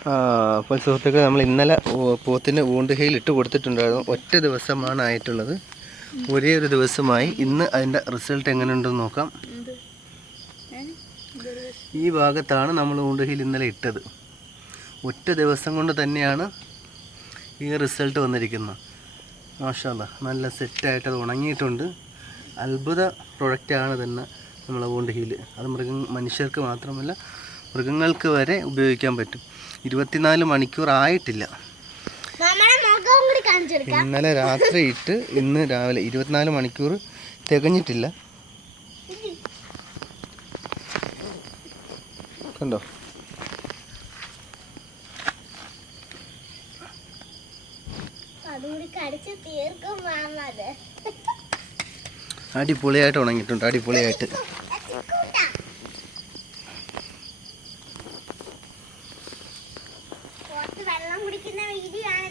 അപ്പോൾ സുഹൃത്തുക്കൾ, നമ്മൾ ഇന്നലെ പോത്തിന് ഊണ്ടുകയിൽ ഇട്ട് കൊടുത്തിട്ടുണ്ടായിരുന്നു. ഒറ്റ ദിവസമാണ് ആയിട്ടുള്ളത്. ഒരേ ഒരു ദിവസമായി. ഇന്ന് അതിൻ്റെ റിസൾട്ട് എങ്ങനെയുണ്ടെന്ന് നോക്കാം. ഈ ഭാഗത്താണ് നമ്മൾ ഊണ്ടുകയിൽ ഇന്നലെ ഇട്ടത്. ഒറ്റ ദിവസം കൊണ്ട് തന്നെയാണ് ഈ റിസൾട്ട് വന്നിരിക്കുന്നത്. മാഷാ അല്ലാഹ്, നല്ല സെറ്റായിട്ട് അത് ഉണങ്ങിയിട്ടുണ്ട്. അത്ഭുത പ്രൊഡക്റ്റാണ് തന്നെ നമ്മളെ ഊണ്ടുകയിൽ. അത് മനുഷ്യർക്ക് മാത്രമല്ല മൃഗങ്ങൾക്ക് വരെ ഉപയോഗിക്കാൻ പറ്റും. 24 മണിക്കൂർ ആയിട്ടില്ല. ഇന്നലെ രാത്രി ഇട്ട് ഇന്ന് രാവിലെ 24 മണിക്കൂർ തികഞ്ഞിട്ടില്ല. കണ്ടോ? അടിപൊളിയായിട്ട് ഉണങ്ങിയിട്ടുണ്ട്. അടിപൊളിയായിട്ട്. വെള്ളം കുടിക്കുന്ന വീഡിയോ ആണ്